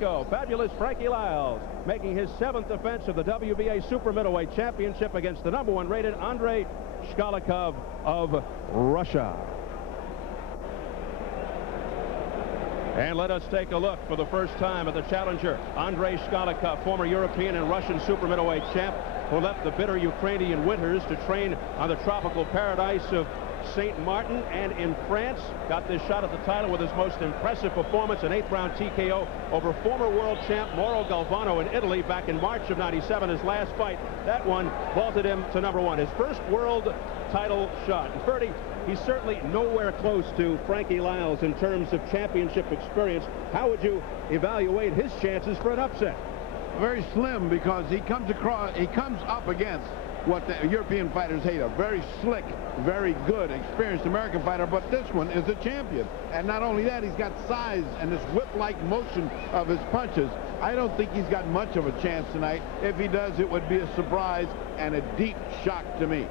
Rico. Fabulous Frankie Lайлес making his 7th defense of the WBA Super Middleweight Championship against the #1 rated Andrei Shkаликов of Russia. And let us take a look for the first time at the challenger, Andrei Shkаликов, former European and Russian super middleweight champ, who left the bitter Ukrainian winters to train on the tropical paradise of St. Martin and in France. Got this shot at the title with his most impressive performance, an 8th round TKO over former world champ Mauro Galvano in Italy back in March of '97. His last fight, that one vaulted him to #1. His first world title shot. And Ferdy, he's certainly nowhere close to Frankie Lайлес in terms of championship experience. How would you evaluate his chances for an upset? Very slim, because he comes up against what the European fighters hate, a very slick, very good, experienced American fighter, but this one is a champion. And not only that, he's got size and this whip-like motion of his punches. I don't think he's got much of a chance tonight. If he does, it would be a surprise and a deep shock to me.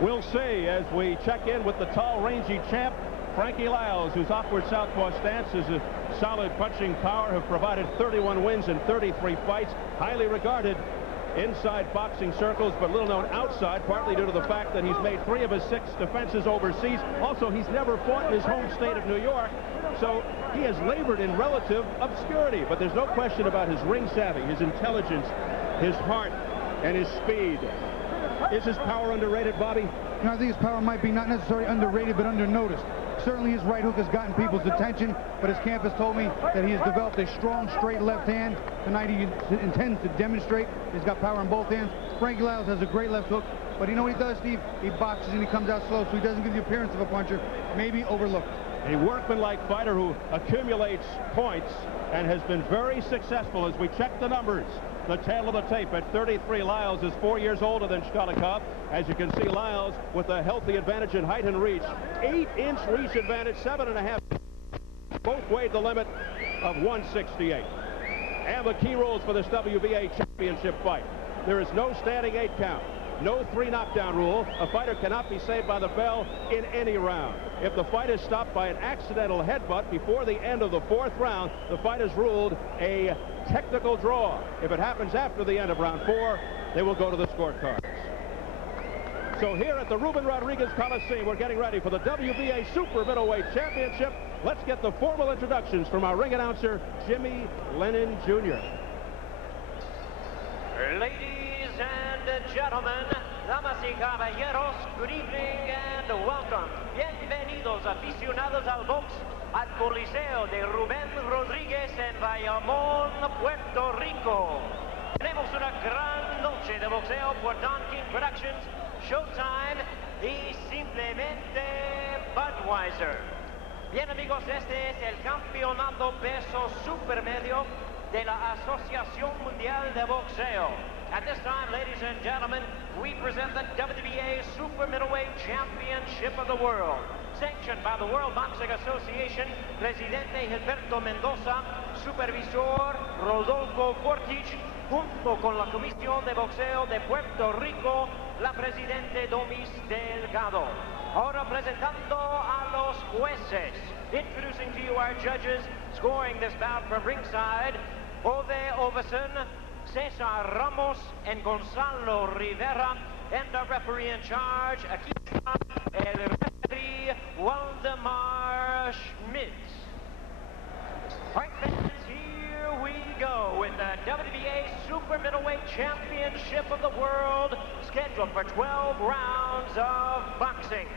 We'll see as we check in with the tall, rangy champ, Frankie Lайлес, whose awkward southpaw stance is a solid punching power, have provided 31 wins in 33 fights, highly regarded inside boxing circles, but little known outside, partly due to the fact that he's made 3 of his 6 defenses overseas. Also, he's never fought in his home state of New York, so he has labored in relative obscurity. But there's no question about his ring savvy, his intelligence, his heart, and his speed. Is his power underrated, Bobby? You know, I think his power might be not necessarily underrated, but undernoticed. Certainly his right hook has gotten people's attention, but his camp has told me that he has developed a strong, straight left hand. Tonight he intends to demonstrate. He's got power in both hands. Frankie Lайлес has a great left hook, but you know what he does, Steve? He boxes and he comes out slow, so he doesn't give the appearance of a puncher. Maybe overlooked. A workmanlike fighter who accumulates points and has been very successful as we check the numbers. The tail of the tape at 33. Lайлес is 4 years older than Shkаликов. As you can see, Lайлес with a healthy advantage in height and reach. 8-inch reach advantage, 7.5. Both weighed the limit of 168. And the key rules for this WBA championship fight. There is no standing 8 count. No 3 knockdown rule. A fighter cannot be saved by the bell in any round. If the fight is stopped by an accidental headbutt before the end of the 4th round, the fight is ruled a technical draw. If it happens after the end of round 4, they will go to the scorecards. So here at the Ruben Rodriguez Coliseum, we're getting ready for the WBA Super Middleweight Championship. Let's get the formal introductions from our ring announcer, Jimmy Lennon Jr. Ladies and gentlemen, damas y caballeros, good evening and welcome. Bienvenidos aficionados al box al Coliseo de Rubén Rodríguez en Bayamón, Puerto Rico. Tenemos una gran noche de boxeo por Don King Productions, Showtime y simplemente Budweiser. Bien amigos, este es el campeonato peso supermedio de la Asociación Mundial de Boxeo. At this time, ladies and gentlemen, we present the WBA Super Middleweight Championship of the World. Sanctioned by the World Boxing Association, Presidente Gilberto Mendoza, Supervisor Rodolfo Cortich, junto con la Comisión de Boxeo de Puerto Rico, la Presidente Domis Delgado. Ahora presentando a los jueces. Introducing to you our judges, scoring this bout from ringside, Ove Overson, Cesar Ramos, and Gonzalo Rivera, and the referee in charge, Akira, el referee, Waldemar Schmitz. All right, fans, here we go with the WBA Super Middleweight Championship of the World, scheduled for 12 rounds of boxing.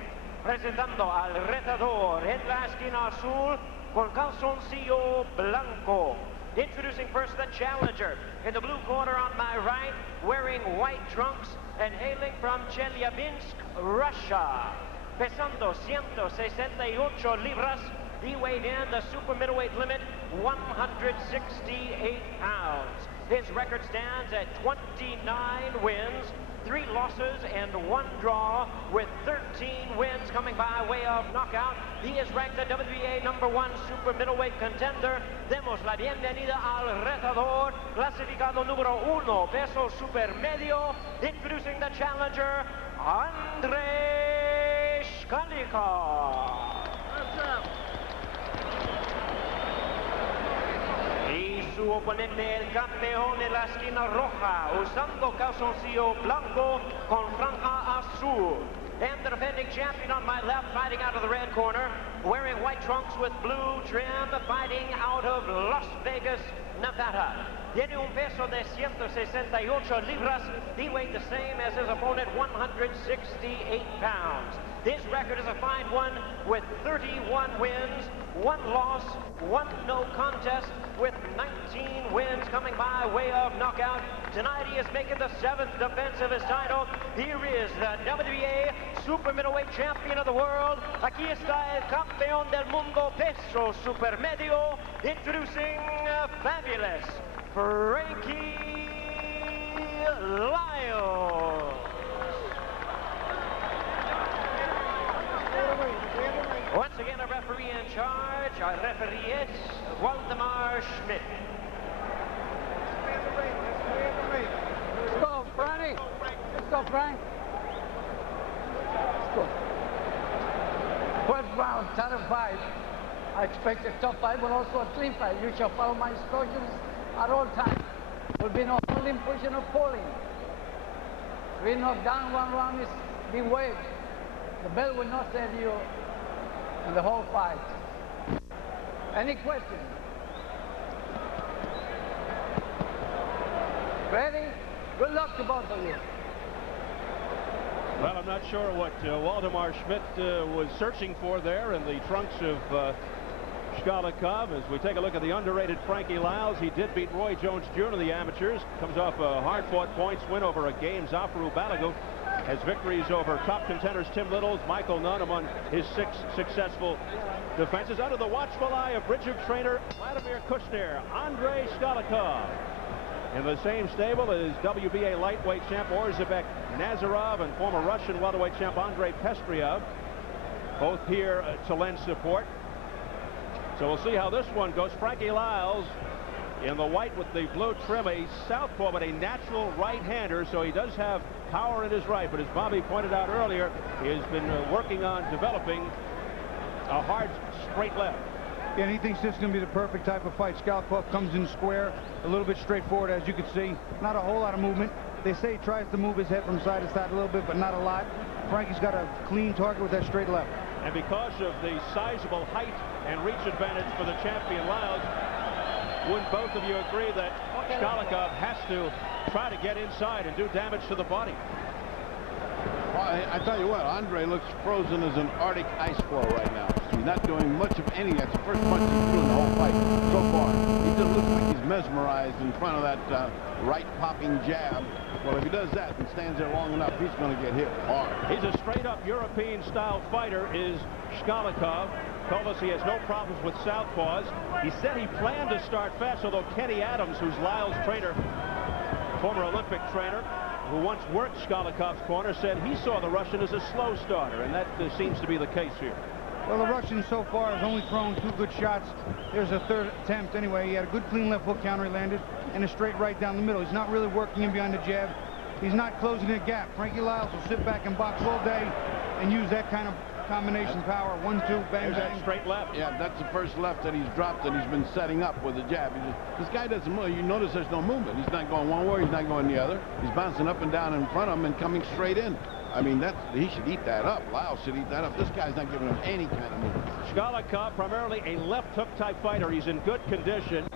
Presentando al retador en la esquina azul con calzoncillo blanco. Introducing first the challenger in the blue corner on my right, wearing white trunks and hailing from Chelyabinsk, Russia. Pesando 168 libras, he weighed in the super middleweight limit, 168 pounds. His record stands at 29 wins, 3 losses and 1 draw, with 13 wins coming by way of knockout. He is ranked the WBA #1 super middleweight contender. Demos la bienvenida al retador, clasificado número 1, peso supermedio. Introducing the challenger, Andrei Shkаликов. He su oponente, el campeón en la esquina roja, usando calzoncillo blanco con franja azul. And the defending champion on my left, fighting out of the red corner, wearing white trunks with blue trim, fighting out of Las Vegas, Nevada. Tiene un peso de 168 libras. He weighed the same as his opponent, 168 pounds. His record is a fine one with 31 wins, 1 loss, 1 no contest, with 19 wins coming by way of knockout. Tonight he is making the 7th defense of his title. Here is the WBA Super Middleweight Champion of the world. Aquí está el campeón del mundo peso supermedio, introducing fabulous Frankie Lайлес. Once again, a referee in charge. Our referee is Waldemar Schmidt. Let's go, Frankie. Let's go, Frank. Let's go. First round, title fight. I expect a tough fight, but also a clean fight. You shall follow my instructions at all times. There will be no holding, pushing, or pulling. We knock down 1 round is be waved. The bell will not save you in the whole fight. Any questions? Ready? Good luck to both of you. Well, I'm not sure what Waldemar Schmidt was searching for there in the trunks of Shkalev. As we take a look at the underrated Frankie Lайлес, he did beat Roy Jones Jr. in the amateurs. Comes off a hard-fought points win over a game. Zafaru Balagu has victories over top contenders Tim Littles, Michael Nunn among his 6 successful defenses. Under the watchful eye of Richard trainer Vladimir Kushner, Andrei Shkаликов. In the same stable as WBA lightweight champ Orzabek Nazarov and former Russian welterweight champ Andrei Pestriev. Both here to lend support. So we'll see how this one goes. Frankie Lайлес in the white with the blue trim, a southpaw, but a natural right-hander, so he does have power in his right. But as Bobby pointed out earlier, he has been working on developing a hard, straight left. Yeah, and he thinks this is going to be the perfect type of fight. Shkаликов comes in square, a little bit straightforward, as you can see. Not a whole lot of movement. They say he tries to move his head from side to side a little bit, but not a lot. Frankie's got a clean target with that straight left. And because of the sizable height and reach advantage for the champion Lайлес, wouldn't both of you agree that Shkаликов has to try to get inside and do damage to the body? Well, I tell you what, Andre looks frozen as an Arctic ice floe right now. He's not doing much of anything. That's the first punch he threw in the whole fight so far. He just looks like he's mesmerized in front of that right popping jab. Well, if he does that and stands there long enough, he's going to get hit hard. He's a straight-up European-style fighter, is Shkаликов. Told us he has no problems with southpaws. He said he planned to start fast, although Kenny Adams, who's Lyle's trainer, former Olympic trainer, who once worked Shkalikov's corner, said he saw the Russian as a slow starter, and that seems to be the case here. Well, the Russian so far has only thrown 2 good shots. There's a 3rd attempt anyway. He had a good clean left hook counter he landed, and a straight right down the middle. He's not really working in behind the jab. He's not closing the gap. Frankie Lайлес will sit back and box all day and use that kind of combination power. 1-2, bang, There's bang. that straight left. Yeah, that's the first left that he's dropped that he's been setting up with the jab. This guy doesn't move. You notice there's no movement. He's not going one way, he's not going the other. He's bouncing up and down in front of him and coming straight in. I mean, he should eat that up. Lайлес should eat that up. This guy's not giving him any kind of movement. Shkаликов, primarily a left hook type fighter. He's in good condition.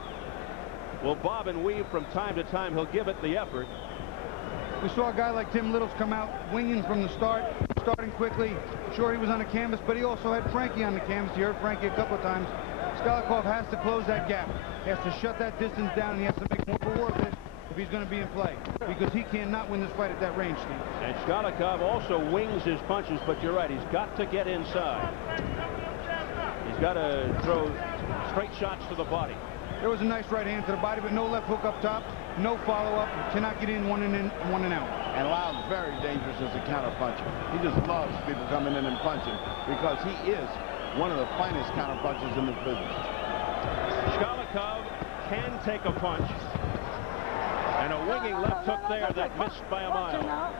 Will bob and weave from time to time. He'll give it the effort. We saw a guy like Tim Littles come out winging from the start, starting quickly. Sure, he was on the canvas, but he also had Frankie on the canvas. You heard Frankie a couple of times. Shkаликов has to close that gap. He has to shut that distance down, and he has to make more of a war of it if he's going to be in play, because he cannot win this fight at that range, Steve. And Shkаликov also wings his punches, but you're right, he's got to get inside. He's got to throw straight shots to the body. There was a nice right hand to the body, but no left hook up top, no follow-up. Cannot get in, one and out. And Lайлес very dangerous as a counter puncher. He just loves people coming in and punching because he is one of the finest counter punchers in this business. Shkаликov can take a punch. And a winging left hook there that missed by a mile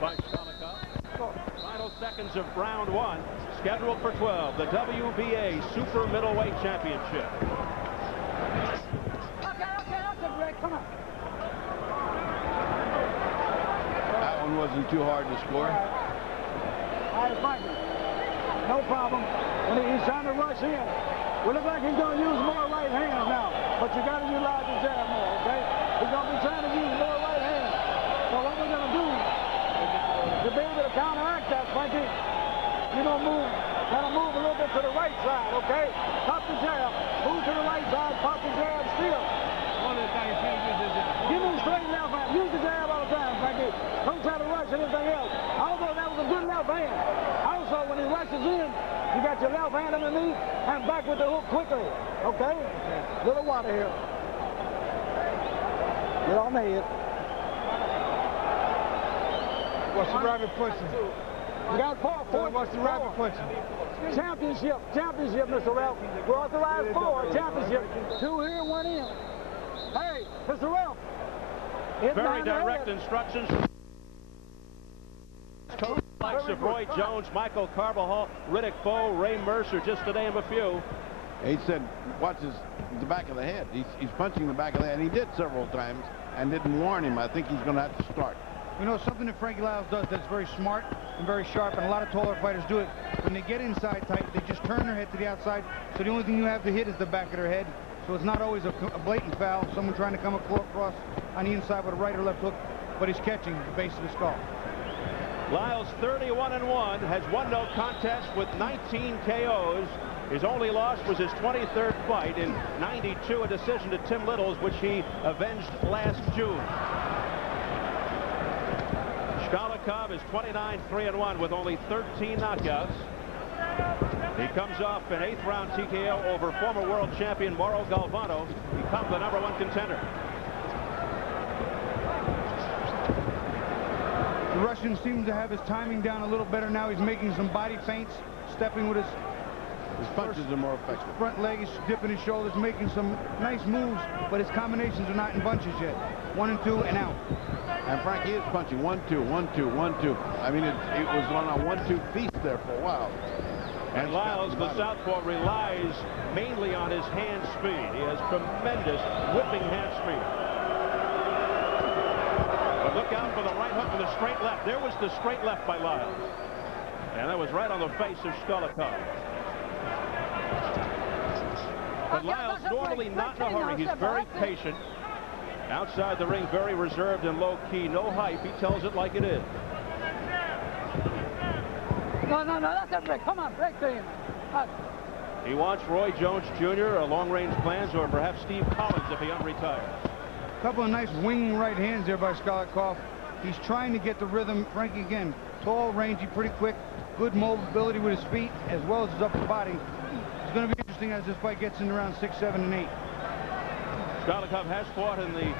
by Shkаликov. Final seconds of round 1, scheduled for 12, the WBA Super Middleweight Championship. wasn't too hard to score. All right, Frankie. No problem. When he's trying to rush in. We look like he's going to use more right hands now. But you got to utilize his jab more, okay? He's going to be trying to use more right hands. So what we're going to do to be able to counteract that, Frankie, you're going to move, kind of move a little bit to the right side, okay? Pop the jab. Move to the right side. Pop the jab still. One of the things you can't use is Give me a straight left hand. Use the jab all the time, Frankie. Don't try to rush anything else. Although that was a good left hand. Also, when he rushes in, you got your left hand underneath and back with the hook quickly. Okay? Little water here. Get on the head. what's the rabbit pushing? You got four. What's the rabbit pushing? Championship, Mr. Ralph. We're authorized 4, championship. 2 here, 1 in. Hey, Mr. Ralph. Very direct instructions. Coach likes of Roy Jones, Michael Carbajal, Riddick Bowe, Ray Mercer, just to name a few. He said, watch the back of the head. He's punching the back of the head. He did several times and didn't warn him. I think he's going to have to start. You know, something that Frankie Lайлес does that's very smart and very sharp, and a lot of taller fighters do it. When they get inside tight, they just turn their head to the outside. So the only thing you have to hit is the back of their head. So it's not always a blatant foul. Someone trying to come across on the inside with a right or left hook, but he's catching the base of the skull. Lайлес 31-1, has won no contest with 19 KOs. His only loss was his 23rd fight in '92, a decision to Tim Little's, which he avenged last June. Shkаликов is 29-3-1 with only 13 knockouts. He comes off an 8th round TKO over former world champion Mauro Galvano, become the #1 contender. The Russian seems to have his timing down a little better now. He's making some body feints, stepping with his punches are more effective. Front leg, he's dipping his shoulders, making some nice moves, but his combinations are not in bunches yet. 1 and 2 and out. And Frankie is punching 1, 2, 1, 2, 1, 2. I mean, it was on a 1-2 feast there for a while. And Lайлес, the southpaw, relies mainly on his hand speed. He has tremendous whipping hand speed. But look out for the right hook and the straight left. There was the straight left by Lайлес. And that was right on the face of Shkаликов. But Lайлес, normally not in a hurry. He's very patient. Outside the ring, very reserved and low-key. No hype. He tells it like it is. No, that's a break. Come on, break to him. He wants Roy Jones Jr., long-range plans, or perhaps Steve Collins if he unretires. A couple of nice winging right hands there by Shkаликов. He's trying to get the rhythm. Frankie, again, tall, rangy, pretty quick, good mobility with his feet as well as his upper body. It's going to be interesting as this fight gets in around 6, 7, and 8. Shkаликов has fought in the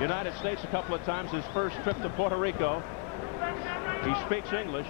United States a couple of times. His first trip to Puerto Rico. He speaks English.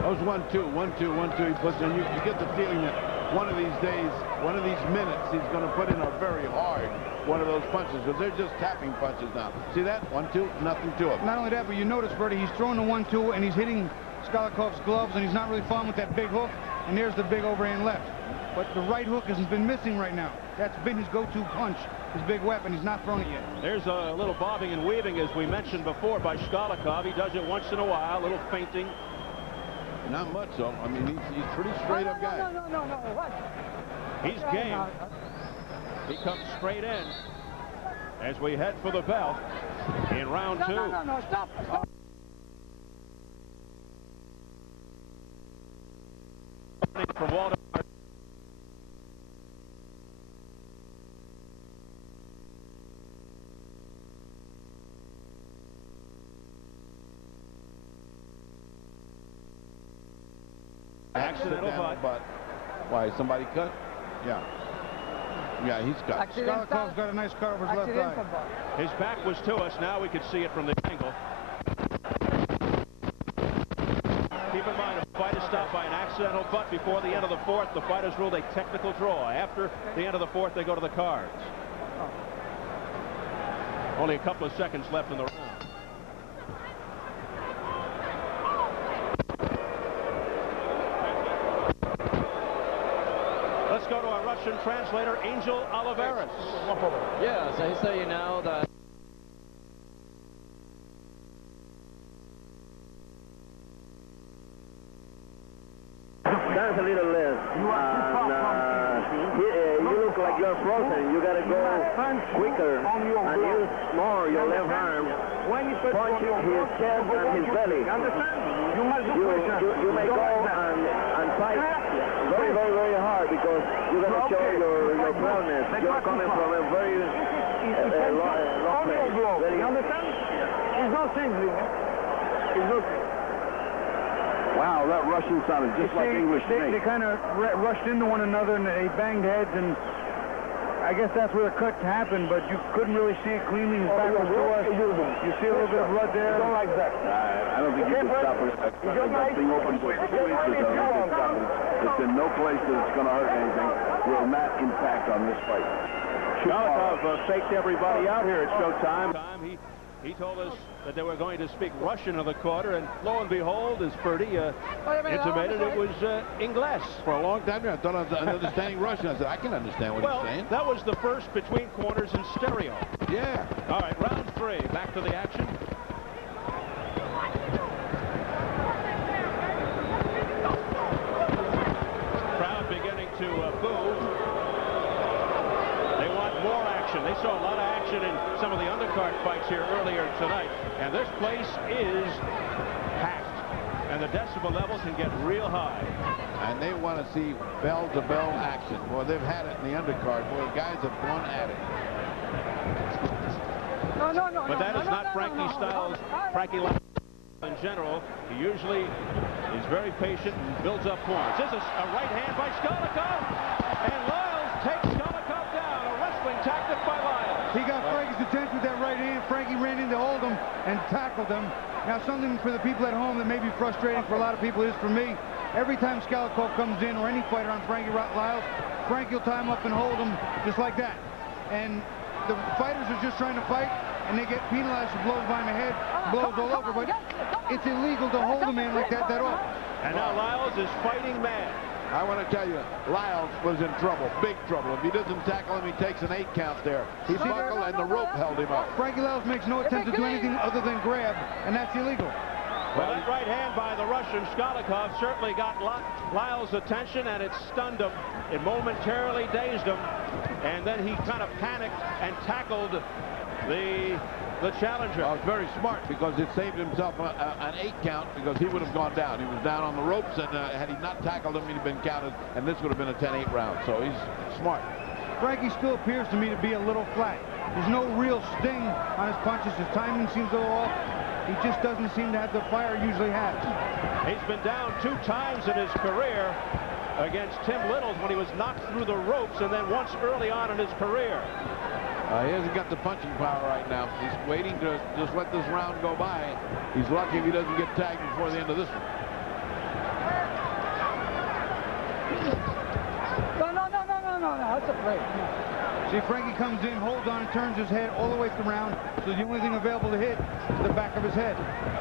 Those 1, 2, 1, 2, 1, 2 he puts in. You get the feeling that one of these days, one of these minutes, he's going to put in a very hard one of those punches, because they're just tapping punches now. See that? 1, 2, nothing to it. Not only that, but you notice, Bertie, he's throwing the 1, 2, and he's hitting Shkalikov's gloves, and he's not really falling with that big hook. And there's the big overhand left. But the right hook hasn't been missing right now. That's been his go-to punch, his big weapon. He's not thrown it yet. There's a little bobbing and weaving, as we mentioned before, by Shkаликов. He does it once in a while, a little feinting. Not much, though. I mean, he's a pretty straight-up guy. No. What? He's game. He comes straight in as we head for the belt in round 2. No, stop. From Walter. Accidental butt. Why, somebody cut? Yeah. Yeah, he's cut. Shkalikov's got a nice cut over his left eye. His back was to us. Now we could see it from the angle. Keep in mind, a fight is stopped by an accidental butt before the end of the 4th. The fighters ruled a technical draw. After the end of the 4th, they go to the cards. Only a couple of seconds left in the round. Let's go to our Russian translator, Angel Oliveras. Yes, I say now that runs a little less. You look like you're frozen. You got to go quicker and use more your left arm. Punch his chest and his belly. You may go and fight very, very, very hard because you're going to show your proudness. You're coming from a very long place. You understand? It's not simply. It's not. Wow, that rushing sounded just like English to me. They kind of rushed into one another and they banged heads, and I guess that's where the cuts happened, but you couldn't really see it cleanly. Backwards to us. You see a little bit of blood there. Don't like that. I don't think you can stop it. That thing open for 2 inches. It's in no place that it's going to hurt anything. Will not impact on this fight. Shkalev faked everybody out here at Showtime. He told us that they were going to speak Russian in the quarter, and lo and behold, as Ferdy intimated, it was English. For a long time, I thought I was understanding Russian. I said, I can understand what he's saying. That was the first between corners in stereo. Yeah. All right, round 3. Back to the action. Crowd beginning to boo. They want more action. They saw a lot of action in some of the undercard fights here earlier tonight, and this place is packed, and the decibel level can get real high. And they want to see bell-to-bell action. Well, they've had it in the undercard. Well, the guys have gone at it. But that is not Frankie's style. Frankie in general, he usually is very patient and builds up points. This is a right hand by Shkalev, and Lайлес takes Shkalev down. A wrestling tactic by Lайлес. He got Frankie's attention with that right hand. Frankie ran in to hold him and tackled him. Now, something for the people at home that may be frustrating for a lot of people is for me. Every time Shkalev comes in, or any fighter on Frankie Lайлес, Frankie will tie him up and hold him just like that. And the fighters are just trying to fight, and they get penalized for blows behind the head, blows all over. But it's illegal to hold a man like that often. And now Lайлес is fighting mad. I want to tell you, Lайлес was in trouble, big trouble. If he doesn't tackle him, he takes an 8 count there. He buckled, and the rope held him up. Frankie Lайлес makes no attempt to do anything other than grab, and that's illegal. Well, that right hand by the Russian Shkalev certainly got Lайлes's attention, and it stunned him. It momentarily dazed him, and then he kind of panicked and tackled the challenger. Well, it's very smart because it saved himself an 8 count because he would have gone down. He was down on the ropes, and had he not tackled him, he'd have been counted, and this would have been a 10-8 round. So he's smart. Frankie still appears to me to be a little flat. There's no real sting on his punches. His timing seems a little off. He just doesn't seem to have the fire he usually has. He's been down 2 times in his career against Tim Littles when he was knocked through the ropes, and then once early on in his career. He hasn't got the punching power right now. He's waiting to just let this round go by. He's lucky if he doesn't get tagged before the end of this one. No, that's a play. See, Frankie comes in, holds on, and turns his head all the way around, so the only thing available to hit is the back of his head.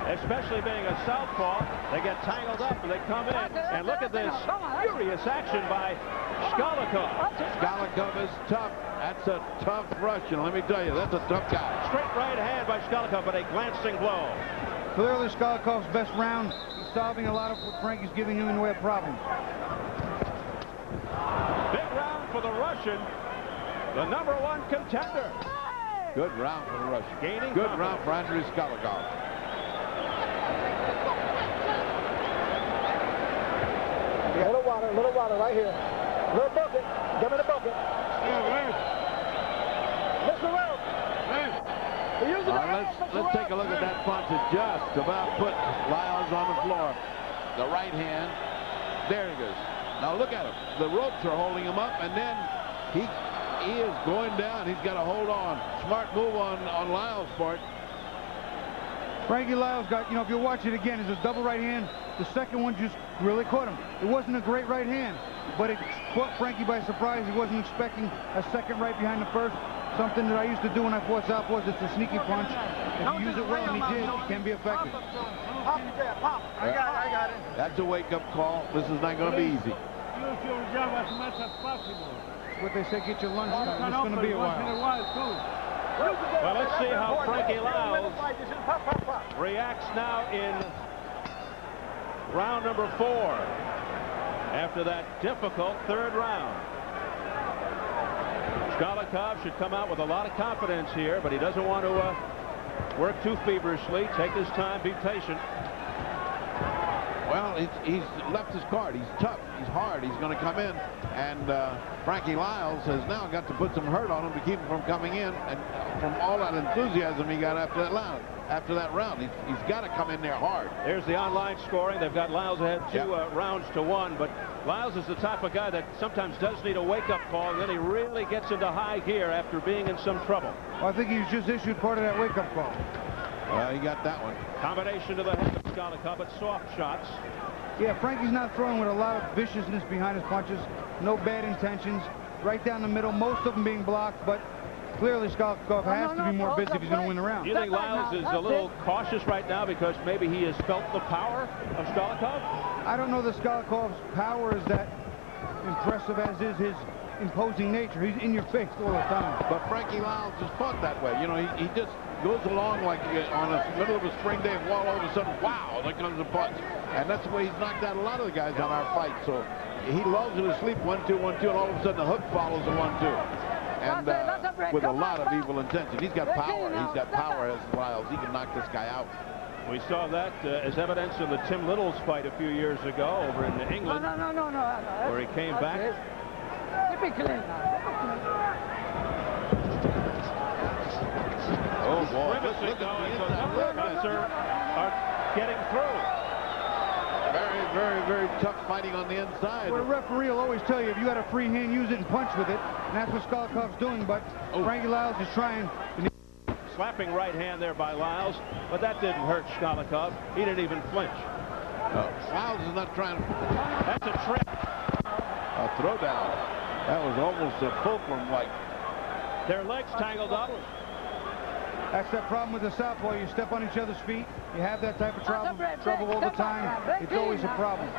Especially being a southpaw, they get tangled up and they come in. And look at this furious action by Shkalev. Shkalev is tough. That's a tough Russian. Let me tell you, that's a tough guy. Straight right hand by Shkalev, but a glancing blow. Clearly, Shkalev's best round. He's solving a lot of what Frankie's giving him in the way of problems. Big round for the Russian, the #1 contender. Good round for the Russian. Gaining good confidence. round for Andrei Shkalev. A little water right here. A little bucket. Give me the bucket. Mr. Rose. Let's take a look at that punch. It just about put Lайлес on the floor. The right hand. There it is. Now look at him. The ropes are holding him up, and then he is going down. He's got to hold on. Smart move on Lайлes' part. Frankie Lайлes got, if you watch it again, it's a double right hand. The second one just really caught him. It wasn't a great right hand, but it caught Frankie by surprise. He wasn't expecting a second right behind the first. Something that I used to do when I fought Southpaws. It's a sneaky punch. If you use it well, and he did, it can be effective. Pop. I got it. That's a wake-up call. This is not going to be easy. Use your job as much as possible. What they say, get your lunch done. It's going to be a while. Well, let's see how Frankie Lайлes reacts now in round #4. after that difficult third round. Škаликов should come out with a lot of confidence here, but he doesn't want to work too feverishly. Take his time, be patient. Well, he's left his card. He's tough. He's hard. He's going to come in. And Frankie Lайлес has now got to put some hurt on him to keep him from coming in. And from all that enthusiasm he got after that round, he's got to come in there hard. There's the online scoring. They've got Lайлес ahead 2 rounds to 1. But Lайлес is the type of guy that sometimes does need a wake-up call, and then he really gets into high gear after being in some trouble. Well, I think he was just issued part of that wake-up call. Well, he got that one. Combination to the head of Škаликov, but soft shots. Yeah, Frankie's not throwing with a lot of viciousness behind his punches. No bad intentions. Right down the middle, most of them being blocked, but clearly Škаликov has to be more busy if he's going to win the round. Do you think Lайлес is a little cautious right now because maybe he has felt the power of Škаликov? I don't know that Škalikov's power is that impressive as is his imposing nature. He's in your face all the time. But Frankie Lайлес is fought that way. You know, he just goes along like on the middle of a spring day, and all of a sudden, wow, there comes a punch. And that's the way he's knocked out a lot of the guys on our fight. So he lulls you to sleep 1-2, 1-2, and all of a sudden the hook follows the 1-2. And with a lot of evil intention. He's got power. He's got power as Lайлес. He can knock this guy out. We saw that as evidence in the Tim Little's fight a few years ago over in England. No. Where he came back. Oh, boy. Look are getting through. Very tough fighting on the inside. Well, the referee will always tell you if you got a free hand, use it and punch with it. And that's what Škalikov's doing, but Frankie Lайлес is trying. Slapping right hand there by Lайлес, but that didn't hurt Škаликov. He didn't even flinch. Lайлes is not trying to... That's a trip. A throwdown. That was almost a fulcrum-like. Their legs tangled up. That's that problem with the southpaw. You step on each other's feet. You have that type of trouble all the time. It's always a problem.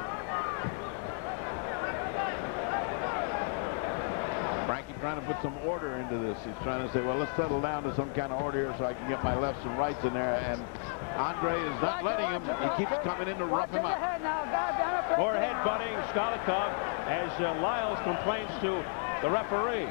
Frankie trying to put some order into this. He's trying to say, well, let's settle down to some kind of order here so I can get my lefts and rights in there. And Andre is not letting him. He keeps coming in to rough him up. More headbutting Škаликov as Lайлес complains to the referee.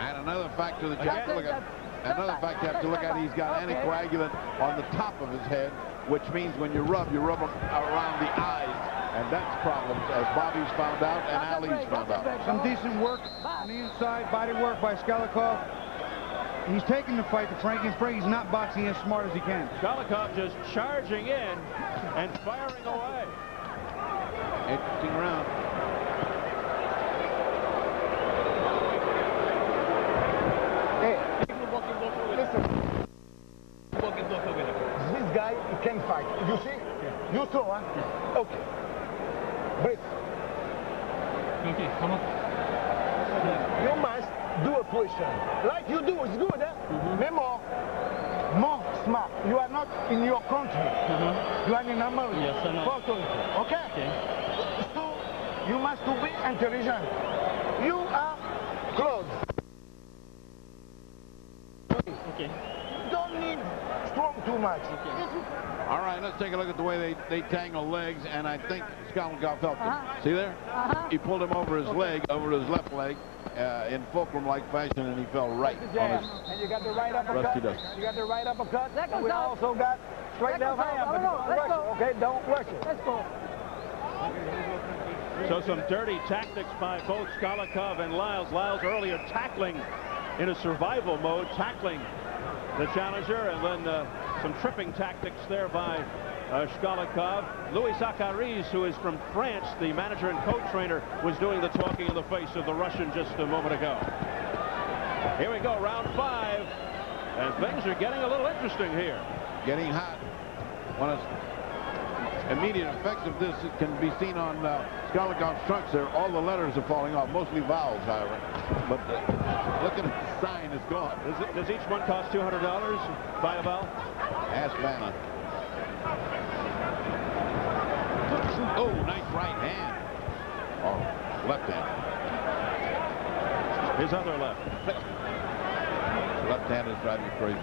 And another factor that you have to look at. Another fact you have to look at, he's got anticoagulant on the top of his head, which means when you rub around the eyes. And that's problems, as Bobby's found out and Ali's found out. Some decent work on the inside, body work by Škаликov. He's taking the fight to Frankie, and Frankie's not boxing as smart as he can. Škаликov just charging in and firing away. Interesting round. Hey, listen. This guy, he can fight. You see? Yeah. You throw, huh? Yeah. Okay. Breathe. Okay, come on. You must do a position. Like you do, it's good, eh? More smart. You are not in your country. You are in America. Yes, I know. Okay? So, you must be intelligent. You are close. Okay. Don't need strong too much. All right, let's take a look at the way they tangle legs, and I think Škаликov felt it. See there? He pulled him over his leg, over his left leg, in fulcrum-like fashion, and he fell right on his And you got the right uppercut. rusty dust. You got the right uppercut. And we also got straight left hand, but don't rush it, okay? Don't rush it. Let's go. So some dirty tactics by both Škаликov and Lайлес. Lайлes earlier tackling in a survival mode, tackling the challenger, and then some tripping tactics there by Škаликov. Louis Zacharias, who is from France, the manager and co-trainer, was doing the talking in the face of the Russian just a moment ago. Here we go, round 5, and things are getting a little interesting here. Getting hot. One of the immediate effects of this can be seen on Škalikov's trunks there. All the letters are falling off, mostly vowels, however. But looking at the sign, it's gone. Does each one cost $200? Buy a vowel? Ask Vanna. Oh, nice right hand. Oh, left hand. His other left. Left hand is driving me crazy.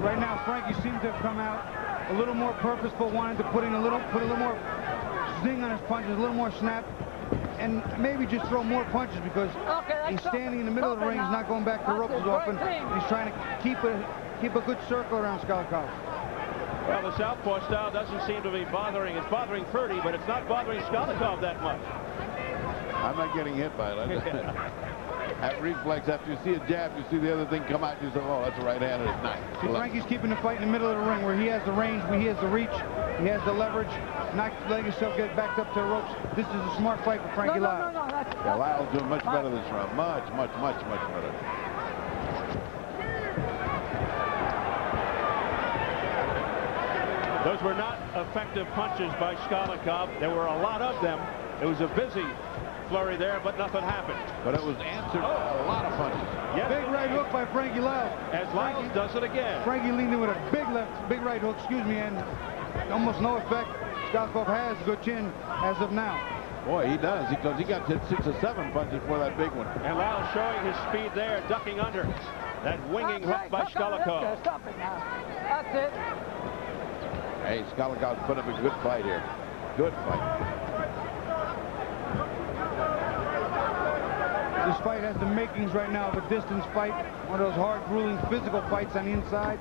Right now, Frankie seems to have come out a little more purposeful, wanting to put a little more zing on his punches, a little more snap, and maybe just throw more punches because he's standing in the middle of the ring. He's not going back to the ropes as often. He's trying to keep a good circle around Škálekov. Well, the southpaw style doesn't seem to be bothering. It's bothering Purdy, but it's not bothering Škálekov that much. I'm not getting hit by it. That reflex, after you see a jab, you see the other thing come out, you say, oh, that's a right-hander. It's nice. See, Frankie's keeping the fight in the middle of the ring where he has the range, where he has the reach, he has the leverage, not letting himself get backed up to the ropes. This is a smart fight for Frankie Lyle. Yeah, Lyle's doing much better this round. Much better. Those were not effective punches by Škálekov. There were a lot of them. It was a busy flurry there, but nothing happened. But it was answered by a lot of punches. Yes. Big right hook by Frankie Lyle. As Lyle does it again. Frankie leaned in with a big right hook, and almost no effect. Škálekov has a good chin as of now. Boy, he does, because he got hit 6 or 7 punches for that big one. And Lyle showing his speed there, ducking under. That winging hook by Škálekov. Stop it now. That's it. Hey, Škálekov's put up a good fight here. Good fight. This fight has the makings right now of a distance fight. One of those hard, grueling, physical fights on the inside.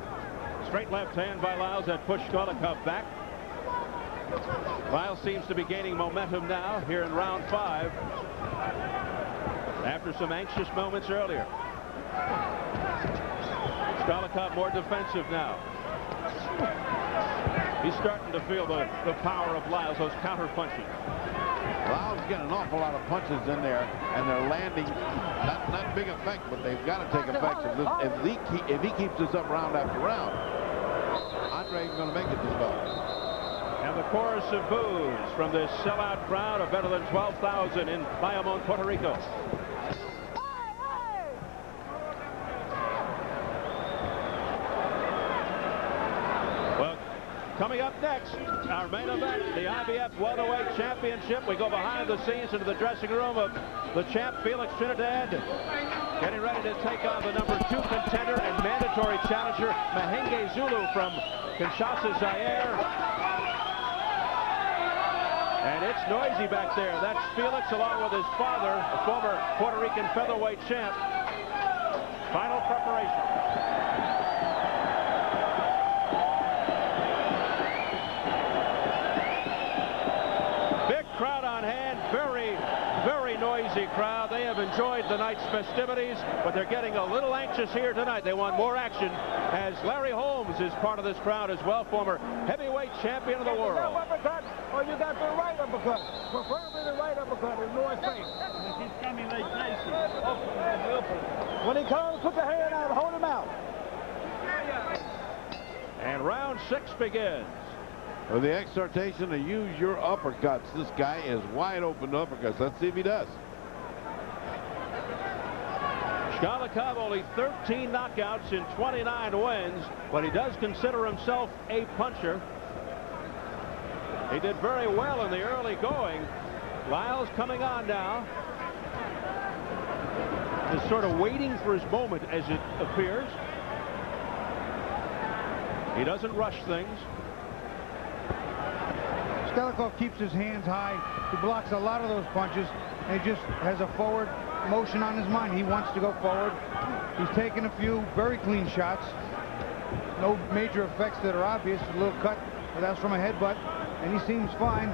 Straight left hand by Lyles that pushed Škálekov back. Lyles seems to be gaining momentum now here in round 5 after some anxious moments earlier. Škálekov more defensive now. He's starting to feel the power of Lyles, those counter punches. Lyle's getting an awful lot of punches in there, and they're landing not big effect, but they've got to take effect. If he keeps this up round after round, Andre is going to make it to the belt. And the chorus of boos from this sellout crowd of better than 12,000 in Bayamon, Puerto Rico. Coming up next, our main event, the IBF Welterweight Championship. We go behind the scenes into the dressing room of the champ, Felix Trinidad, getting ready to take on the number 2 contender and mandatory challenger, Mahenge Zulu from Kinshasa, Zaire. And it's noisy back there. That's Felix along with his father, a former Puerto Rican featherweight champ. Final preparation. Crowd on hand, very noisy crowd. They have enjoyed the night's festivities, but they're getting a little anxious here tonight. They want more action, as Larry Holmes is part of this crowd as well, former heavyweight champion of the world. You got uppercut, or you got the right uppercut. Preferably the right uppercut in North face. He's coming like crazy. When he comes, put the hand out and hold him out. And round 6 begins. With the exhortation to use your uppercuts. This guy is wide open to uppercuts. Let's see if he does. Škálekov only 13 knockouts in 29 wins, but he does consider himself a puncher. He did very well in the early going. Lyles coming on now. Is sort of waiting for his moment, as it appears. He doesn't rush things. Škálekov keeps his hands high. He blocks a lot of those punches, and he just has a forward motion on his mind. He wants to go forward. He's taken a few very clean shots. No major effects that are obvious. A little cut, but that's from a headbutt, and he seems fine.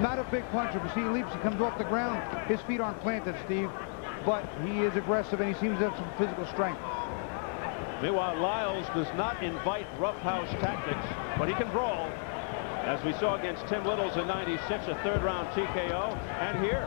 Not a big puncher, but see, he leaps, he comes off the ground. His feet aren't planted, Steve, but he is aggressive, and he seems to have some physical strength. Meanwhile, Lyles does not invite roughhouse tactics, but he can brawl, as we saw against Tim Littles in '96, a third-round TKO, and here.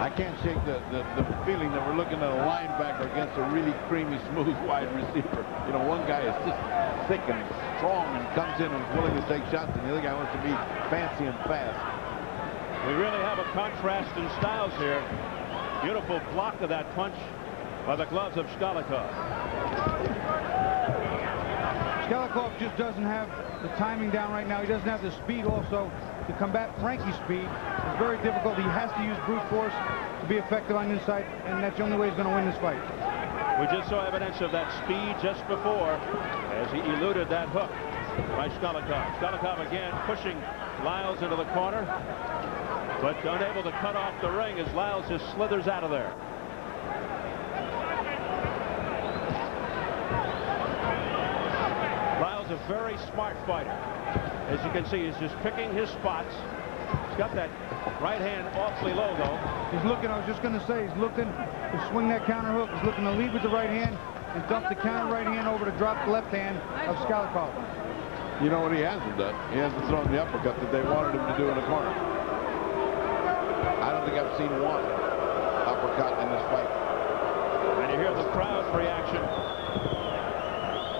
I can't shake the feeling that we're looking at a linebacker against a really creamy, smooth wide receiver. You know, one guy is just thick and strong and comes in and is willing to take shots, and the other guy wants to be fancy and fast. We really have a contrast in styles here. Beautiful block of that punch by the gloves of Škálekov. Škálekov just doesn't have the timing down right now. He doesn't have the speed also. to combat Franki's speed is very difficult. He has to use brute force to be effective on the inside, and that's the only way he's going to win this fight. We just saw evidence of that speed just before as he eluded that hook by Shkаликов. Shkаликов again pushing Lайлес into the corner, but unable to cut off the ring as Lайлес just slithers out of there. Lайлес, a very smart fighter. As you can see, he's just picking his spots. He's got that right hand awfully low, though. He's looking, I was just going to say, he's looking to swing that counter hook. He's looking to lead with the right hand and dump the counter right hand over to drop the left hand of Shkаликов. You know what he hasn't done? He hasn't thrown the uppercut that they wanted him to do in the corner. I don't think I've seen one uppercut in this fight. And you hear the crowd's reaction.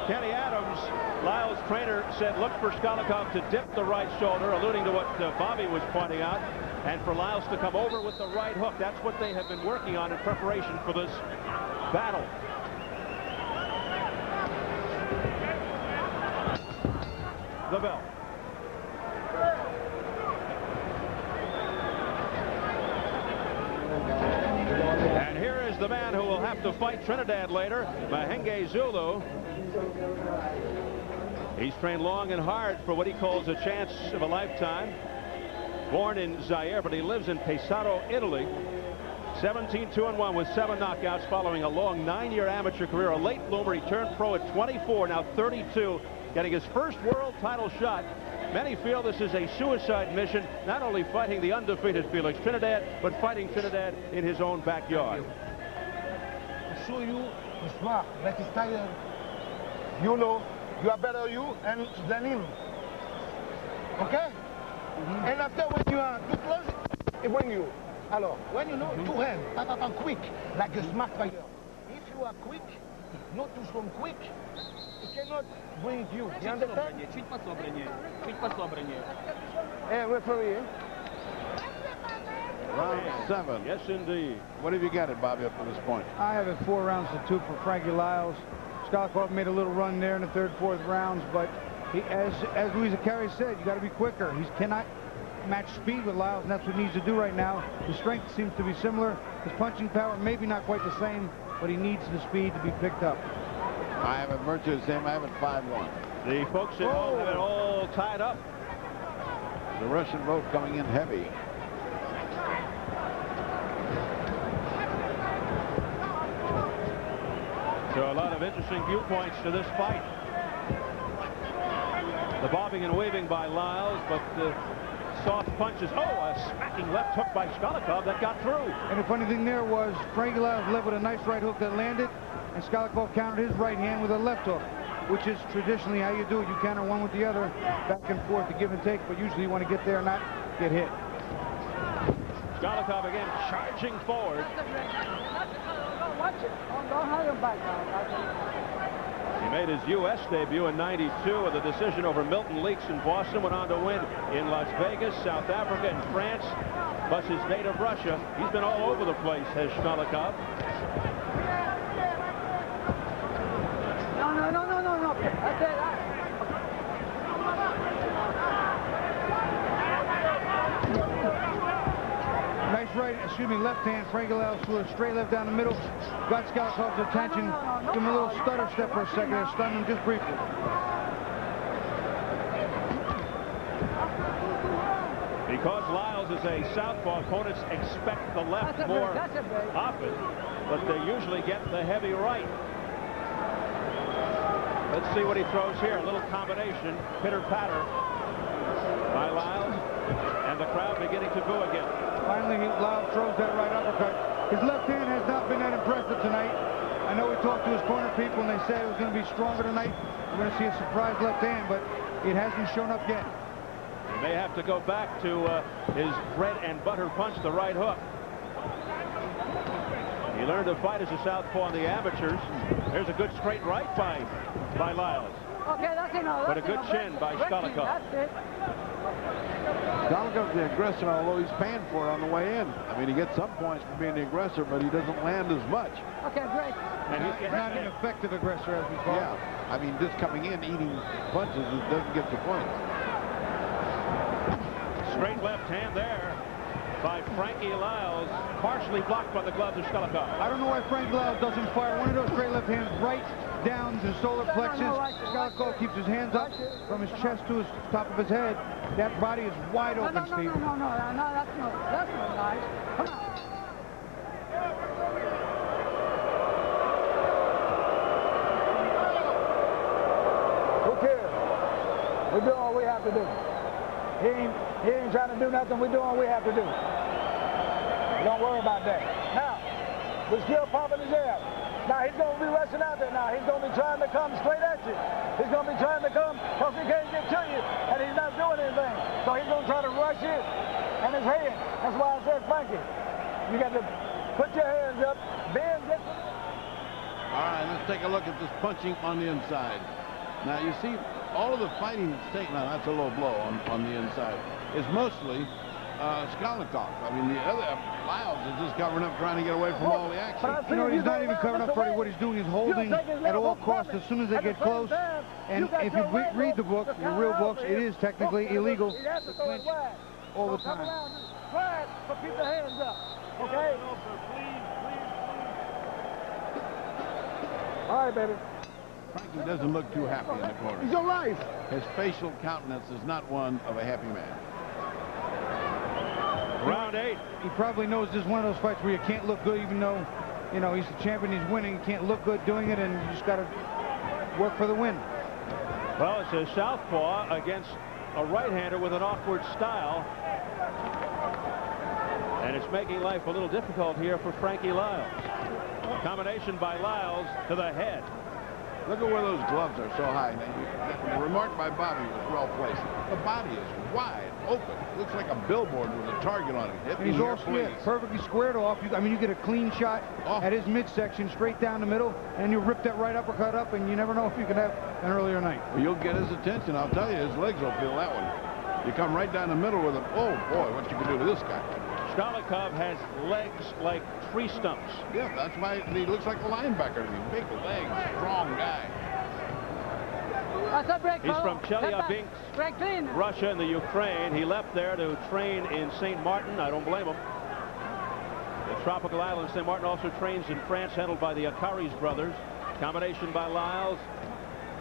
Kenny Adams, Lайлes's trainer, said look for Shkаликов to dip the right shoulder, alluding to what Bobby was pointing out, and for Lайлес to come over with the right hook. That's what they have been working on in preparation for this battle. The bell. And here is the man who will have to fight Trinidad later, Mahenge Zulu. He's trained long and hard for what he calls a chance of a lifetime. Born in Zaire, but he lives in Pesaro, Italy. 17-2-1 with 7 knockouts following a long 9-year amateur career. A late bloomer. He turned pro at 24, now 32, getting his first world title shot. Many feel this is a suicide mission, not only fighting the undefeated Felix Trinidad, but fighting Trinidad in his own backyard. I show you the smart, like his style. You know, you are better than him. Okay? And after, when you are too close, it win you. Alors, when you know, two hands, quick, like a smart fighter. If you are quick, not too strong, quick, it cannot bring you. You understand? Hey, referee. Round 7. Yes, indeed. What have you got it, Bobby, up to this point? I have it 4 rounds to 2 for Frankie Lайлес. Shkаликов made a little run there in the 3rd, 4th rounds, but he, as Luis Acari said, you got to be quicker. He cannot match speed with Lайлес, and that's what he needs to do right now. His strength seems to be similar. His punching power maybe not quite the same, but he needs the speed to be picked up. I have it virtually the same. I have it 5-1. The folks at home have it all tied up. The Russian vote coming in heavy. So a lot of interesting viewpoints to this fight. The bobbing and weaving by Lайлес, but the soft punches. Oh, a smacking left hook by Shkаликов that got through. And the funny thing there was Frankie Lайлес led with a nice right hook that landed, and Shkаликов countered his right hand with a left hook, which is traditionally how you do it. You counter one with the other, back and forth to give and take, but usually you want to get there and not get hit. Shkаликов again charging forward. Watch it. Don't hold him back now. He made his U.S. debut in '92 with a decision over Milton Leaks in Boston. Went on to win in Las Vegas, South Africa, and France, plus his native Russia. He's been all over the place, has Shkаликов. No. That's it. Left hand, Frankie Lайлес with a straight left down the middle. Got Shkalikov's attention. Give him a little stutter step for a second there, stunned him just briefly. Because Lайлес is a southpaw, opponents expect the left more often, but they usually get the heavy right. Let's see what he throws here. A little combination, pitter-patter by Lайлес, and the crowd beginning to boo again. Finally, Lайлес throws that right uppercut. His left hand has not been that impressive tonight. I know we talked to his corner people, and they said it was going to be stronger tonight. We're going to see a surprise left hand, but it hasn't shown up yet. He may have to go back to his bread and butter punch, the right hook. He learned to fight as a southpaw in the amateurs. There's a good straight right by Lайлес. Okay, that's enough. But a good chin by Shkаликov. That's it. Shkalikov's the aggressor, although he's paying for it on the way in. I mean, he gets some points for being the aggressor, but he doesn't land as much. Okay, great. And He's not an effective aggressor, as we call it. Yeah, I mean, just coming in, eating punches, it doesn't get the points. Straight left hand there by Frankie Lайлес, partially blocked by the gloves of Шкаликов. I don't know why Frankie Lайлес doesn't fire one of those straight left hands right down to the solar plexus. Škаликов keeps his hands up from his chest to his top of his head. That body is wide open, Steve. No, that's not nice. Come on. Who cares? We do all we have to do. He ain't trying to do nothing. We do all we have to do. Don't worry about that. Now, we're still pumping his air. Now, he's going to be rushing out there now. He's going to be trying to come straight at you. He's going to be trying to come because he can't get to you, and he's not doing anything. So he's going to try to rush in and his head. That's why I said, Frankie, you got to put your hands up, bend, get to the... All right, let's take a look at this punching on the inside. Now, you see, all of the fighting that's taken on, that's a low blow on the inside, is mostly Škаликов. I mean, the other Lайлес is just covering up, trying to get away from all the action. You know, he's not even covering up, Freddie. What he's doing is holding at all costs as soon as they get close. And if you read the book, the real books, it is technically illegal to clinch all the time. Try it, but keep the hands up, okay? All right, baby. Frankie doesn't look too happy in the corner. He's all right. His facial countenance is not one of a happy man. Round 8. He probably knows this is one of those fights where you can't look good, even though, you know, he's the champion, he's winning. You can't look good doing it, and you just got to work for the win. Well, it's a southpaw against a right-hander with an awkward style. And it's making life a little difficult here for Frankie Lайлес. Combination by Lайлес to the head. Look at where those gloves are so high. Now, the remark by Bobby was well placed. The body is wide open. Looks like a billboard with a target on it. Hit And he's me here, also please. perfectly squared off. I mean, you get a clean shot at his midsection, straight down the middle, and you rip that right uppercut up, and you never know if you can have an earlier night. Well, you'll get his attention. I'll tell you, his legs will feel that one. You come right down the middle with it. Oh, boy, what you can do to this guy. Škаликov has legs like tree stumps. Yeah, that's why he looks like a linebacker. He's big legs, strong guy. That's a break, He's from Chelyabinsk, Russia, and the Ukraine. He left there to train in St. Martin. I don't blame him. The tropical island St. Martin also trains in France, handled by the Akaris brothers. Combination by Lайлес,